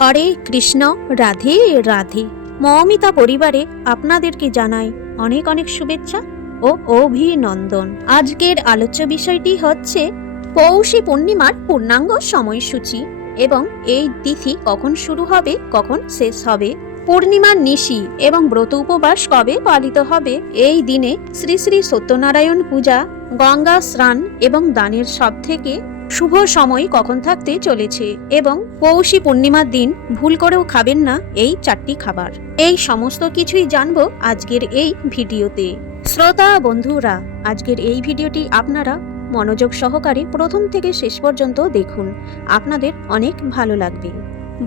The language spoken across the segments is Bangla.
হরে কৃষ্ণ, রাধে রাধে। মৌমিতা পরিবারে আপনাদেরকে জানাই অনেক অনেক শুভেচ্ছা ও অভিনন্দন। আজকের আলোচ্য বিষয়টি হচ্ছে পৌষী পূর্ণিমার পূর্ণাঙ্গ সময়সূচি এবং এই তিথি কখন শুরু হবে, কখন শেষ হবে, পূর্ণিমার নিশি এবং ব্রত উপবাস কবে পালিত হবে, এই দিনে শ্রী শ্রী সত্যনারায়ণ পূজা, গঙ্গা স্নান এবং দানের সবথেকে শুভ সময় কখন থাকতে চলেছে এবং পৌষী পূর্ণিমার দিন ভুল করেও খাবেন না এই 4টি খাবার। এই সমস্ত কিছুই জানবো আজকের এই ভিডিওতে। শ্রোতা বন্ধুরা, আজকের এই ভিডিওটি আপনারা মনোযোগ সহকারে প্রথম থেকে শেষ পর্যন্ত দেখুন, আপনাদের অনেক ভালো লাগবে।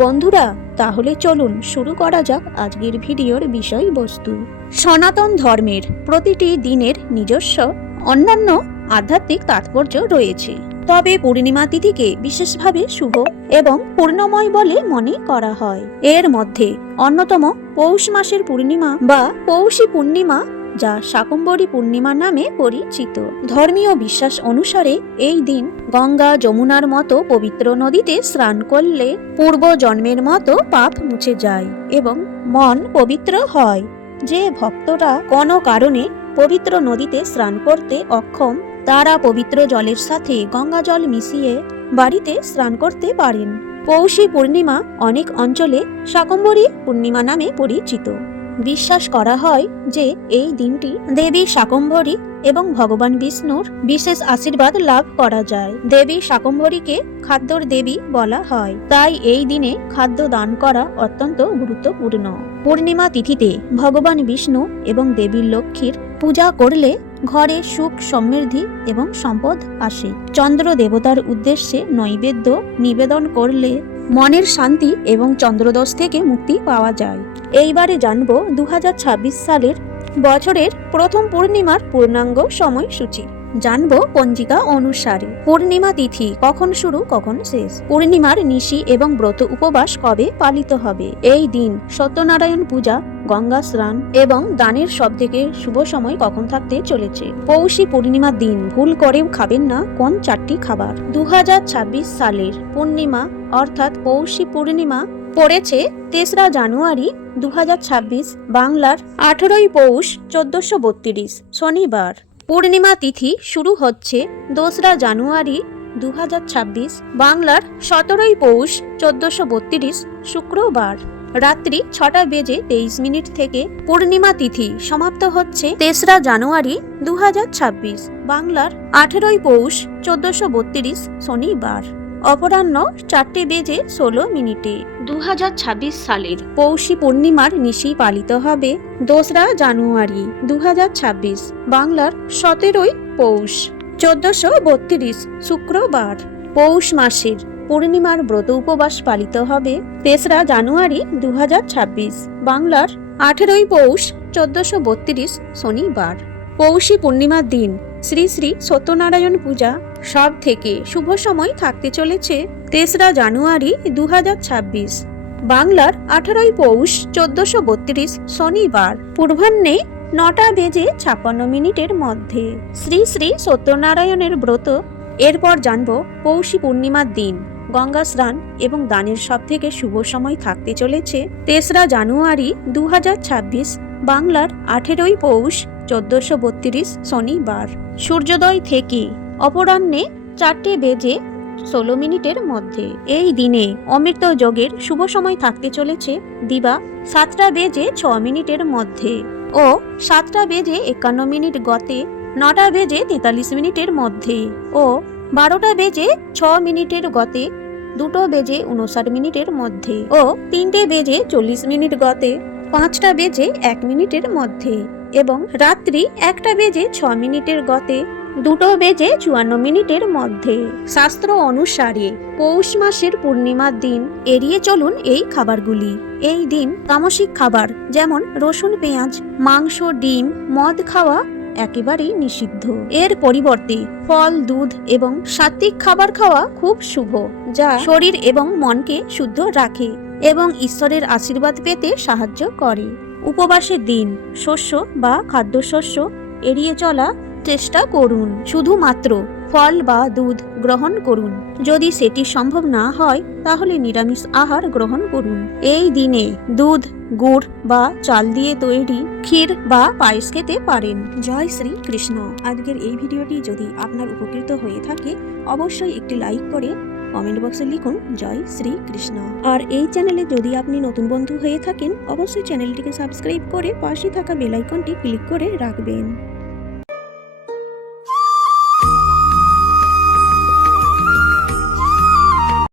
বন্ধুরা, তাহলে চলুন শুরু করা যাক আজকের ভিডিওর বিষয়বস্তু। সনাতন ধর্মের প্রতিটি দিনের নিজস্ব অন্যান্য আধ্যাত্মিক তাৎপর্য রয়েছে, তবে পূর্ণিমা তিথিকে বিশেষভাবে শুভ এবং পূর্ণময় বলে মনে করা হয়। এর মধ্যে অন্যতম পৌষ মাসের পূর্ণিমা বা পৌষী পূর্ণিমা, যা শাকম্ভরী পূর্ণিমা নামে পরিচিত। ধর্মীয় বিশ্বাস অনুসারে এই দিন গঙ্গা যমুনার মতো পবিত্র নদীতে স্নান করলে পূর্ব জন্মের মতো পাপ মুছে যায় এবং মন পবিত্র হয়। যে ভক্তরা কোনো কারণে পবিত্র নদীতে স্নান করতে অক্ষম, তারা পবিত্র জলের সাথে গঙ্গা জল মিশিয়ে বাড়িতে স্নান করতে পারেন। পৌষী পূর্ণিমা অনেক অঞ্চলে শাকম্ভরী পূর্ণিমা নামে পরিচিত। বিশ্বাস করা হয় যে এই দিনটি দেবী শাকম্ভরী এবং ভগবান বিষ্ণুর বিশেষ আশীর্বাদ লাভ করা যায়। দেবী শাকম্ভরীকে খাদ্যর দেবী বলা হয়, তাই এই দিনে খাদ্য দান করা অত্যন্ত গুরুত্বপূর্ণ। পূর্ণিমা তিথিতে ভগবান বিষ্ণু এবং দেবী লক্ষ্মীর পূজা করলে ঘরে সুখ সমৃদ্ধি এবং সম্পদ আসে। চন্দ্র দেবতার উদ্দেশ্যে নৈবেদ্য নিবেদন করলে মনের শান্তি এবং চন্দ্রদোষ থেকে মুক্তি পাওয়া যায়। এইবারে জানবো 2026 সালের বছরের প্রথম পূর্ণিমার পূর্ণাঙ্গ সময়সূচি। জানবো পঞ্জিকা অনুসারে পূর্ণিমা তিথি কখন শুরু কখন শেষ, পূর্ণিমার নিশি এবং ব্রত উপবাস কবে পালিত হবে, এই দিন সত্যনারায়ণ পূজা, গঙ্গা স্নান এবং দানের সবথেকে শুভ সময় কখন থাকতে চলেছে, পৌষী পূর্ণিমার দিন ভুল করেও খাবেন না কোন 4টি খাবার। 2026 সালের পূর্ণিমা অর্থাৎ পৌষী পূর্ণিমা পড়েছে 3রা জানুয়ারি 2026, বাংলার 18ই পৌষ 1432 শনিবার। পূর্ণিমা তিথি শুরু হচ্ছে 2রা জানুয়ারি 2026, বাংলার 17ই পৌষ 1432 শুক্রবার। রাত্রি 6টা বেজে 23 মিনিট থেকে পূর্ণিমা তিথি সমাপ্ত হচ্ছে 3রা জানুয়ারি 2026, বাংলার 18ই পৌষ 1432 শনিবার অপরাহ্ন 4টে বেজে 16 মিনিটে। 2026 সালের পৌষী পূর্ণিমার নিশি পালিত হবে 2রা জানুয়ারি 2026, বাংলার 17ই পৌষ 1432 শুক্রবার। পৌষ মাসের পূর্ণিমার ব্রত উপবাস পালিত হবে 3রা জানুয়ারি 2026, বাংলার 18ই পৌষ 1432 শনিবার। পৌষী পূর্ণিমার দিন শ্রী শ্রী সত্যনারায়ণ পূজা সব থেকে শুভ সময় থাকতে চলেছে 3রা জানুয়ারি 2026, বাংলার 18ই পৌষ 1432 শনিবার পূর্বাহ্নে 9টা বেজে 56 মিনিটের মধ্যে শ্রী শ্রী সত্যনারায়ণের ব্রত। এরপর জানব পৌষী পূর্ণিমার দিন গঙ্গা স্নান এবং দানের সবথেকে শুভ সময় থাকতে চলেছে 3রা জানুয়ারি 2026, বাংলার 18ই পৌষ 1432 শনিবার সূর্যোদয় থেকে অপরাহ্নে 4টে বেজে 16 মিনিটের মধ্যে। এই দিনে অমৃত যোগের শুভ সময় থাকতে চলেছে দিবা 7টা বেজে 6 মিনিটের মধ্যে ও 7টা বেজে 51 মিনিট গতে 9টা বেজে 43 মিনিটের মধ্যে ও 12টা বেজে 6 মিনিটের গতে 2টো বেজে 59 মিনিটের মধ্যে ও 3টে বেজে 40 মিনিট গতে 5টা বেজে 1 মিনিটের মধ্যে এবং রাত্রি 1টা বেজে 6 মিনিটের গতে 2টো বেজে 54 মিনিটের মধ্যে। শাস্ত্র অনুসারে পৌষ মাসের পূর্ণিমার দিন এড়িয়ে চলুন এই খাবারগুলি। এই দিন তামসিক খাবার যেমন রসুন, পেঁয়াজ, মাংস, ডিম, মদ খাওয়া একেবারেই নিষিদ্ধ। এর পরিবর্তে ফল, দুধ এবং সাত্ত্বিক খাবার খাওয়া খুব শুভ, যা শরীর এবং মনকে শুদ্ধ রাখে এবং ঈশ্বরের আশীর্বাদ পেতে সাহায্য করে। উপবাসের দিন শস্য বা খাদ্যশস্য এড়িয়ে চলা চেষ্টা করুন। শুধুমাত্র ফল বা দুধ গ্রহণ করুন। যদি সেটি সম্ভব না হয় তাহলে নিরামিষ আহার গ্রহণ করুন। এই দিনে দুধ, গুড় বা চাল দিয়ে তৈরি ক্ষীর বা পায়েস খেতে পারেন। জয় শ্রী কৃষ্ণ। আজকের এই ভিডিওটি যদি আপনার উপকৃত হয়ে থাকে অবশ্যই একটি লাইক করে কমেন্ট বক্সে লিখুন জয় শ্রী কৃষ্ণ। আর এই চ্যানেলে যদি আপনি নতুন বন্ধু হয়ে থাকেন অবশ্যই চ্যানেলটিকে সাবস্ক্রাইব করে পাশে থাকা বেল আইকনটি ক্লিক করে রাখবেন।